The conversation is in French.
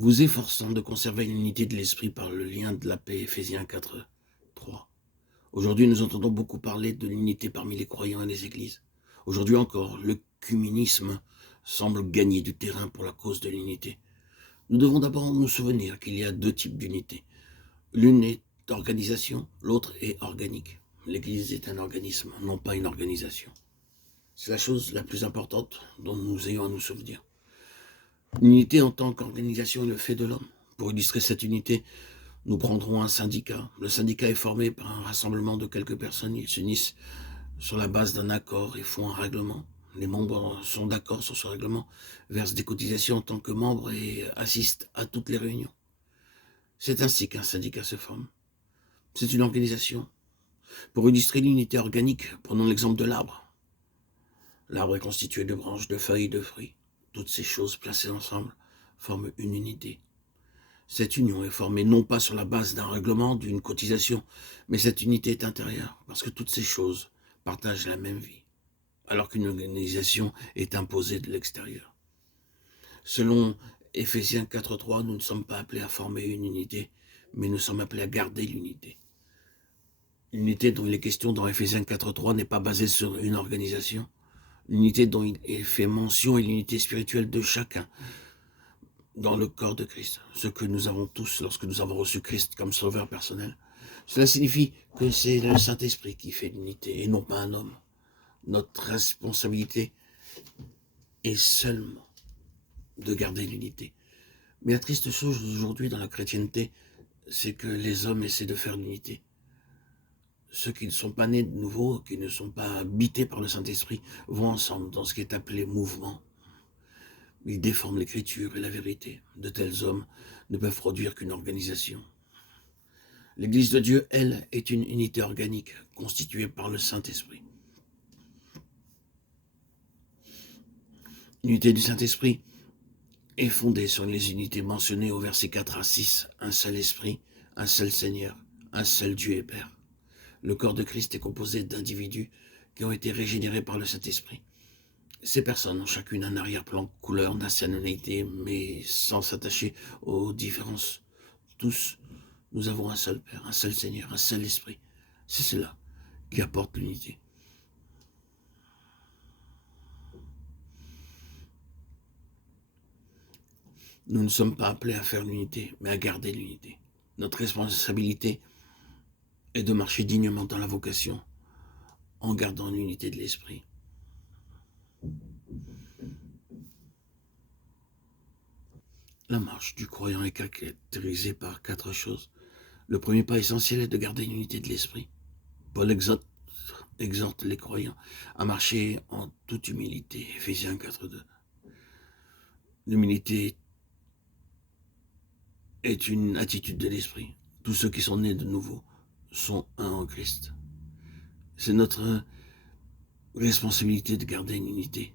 vous efforçant de conserver l'unité de l'esprit par le lien de la paix, Éphésiens 4, 3. Aujourd'hui, nous entendons beaucoup parler de l'unité parmi les croyants et les églises. Aujourd'hui encore, le communisme semble gagner du terrain pour la cause de l'unité. Nous devons d'abord nous souvenir qu'il y a deux types d'unité. L'une est organisation, l'autre est organique. L'Église est un organisme, non pas une organisation. C'est la chose la plus importante dont nous ayons à nous souvenir. L'unité en tant qu'organisation est le fait de l'homme. Pour illustrer cette unité, nous prendrons un syndicat. Le syndicat est formé par un rassemblement de quelques personnes. Ils s'unissent sur la base d'un accord et font un règlement. Les membres sont d'accord sur ce règlement, versent des cotisations en tant que membres et assistent à toutes les réunions. C'est ainsi qu'un syndicat se forme. C'est une organisation. Pour illustrer l'unité organique, prenons l'exemple de l'arbre. L'arbre est constitué de branches, de feuilles et de fruits. Toutes ces choses placées ensemble forment une unité. Cette union est formée non pas sur la base d'un règlement, d'une cotisation, mais cette unité est intérieure, parce que toutes ces choses partagent la même vie, alors qu'une organisation est imposée de l'extérieur. Selon Éphésiens 4.3, nous ne sommes pas appelés à former une unité, mais nous sommes appelés à garder l'unité. L'unité dont il est question dans Éphésiens 4.3 n'est pas basée sur une organisation. L'unité dont il est fait mention est l'unité spirituelle de chacun dans le corps de Christ, ce que nous avons tous lorsque nous avons reçu Christ comme sauveur personnel. Cela signifie que c'est le Saint-Esprit qui fait l'unité et non pas un homme. Notre responsabilité est seulement de garder l'unité. Mais la triste chose aujourd'hui dans la chrétienté, c'est que les hommes essaient de faire l'unité. Ceux qui ne sont pas nés de nouveau, qui ne sont pas habités par le Saint-Esprit, vont ensemble dans ce qui est appelé mouvement. Ils déforment l'écriture et la vérité. De tels hommes ne peuvent produire qu'une organisation. L'Église de Dieu, elle, est une unité organique, constituée par le Saint-Esprit. L'unité du Saint-Esprit est fondée sur les unités mentionnées au verset 4 à 6. Un seul esprit, un seul Seigneur, un seul Dieu et Père. Le corps de Christ est composé d'individus qui ont été régénérés par le Saint-Esprit. Ces personnes ont chacune un arrière-plan, couleur, nationalité, mais sans s'attacher aux différences. Tous, nous avons un seul Père, un seul Seigneur, un seul Esprit. C'est cela qui apporte l'unité. Nous ne sommes pas appelés à faire l'unité, mais à garder l'unité. Notre responsabilité est de marcher dignement dans la vocation, en gardant l'unité de l'esprit. La marche du croyant est caractérisée par 4 choses. Le premier pas essentiel est de garder l'unité de l'esprit. Paul exhorte les croyants à marcher en toute humilité. Éphésiens 4.2. L'humilité est une attitude de l'esprit. Tous ceux qui sont nés de nouveau sont un en Christ. C'est notre responsabilité de garder une unité.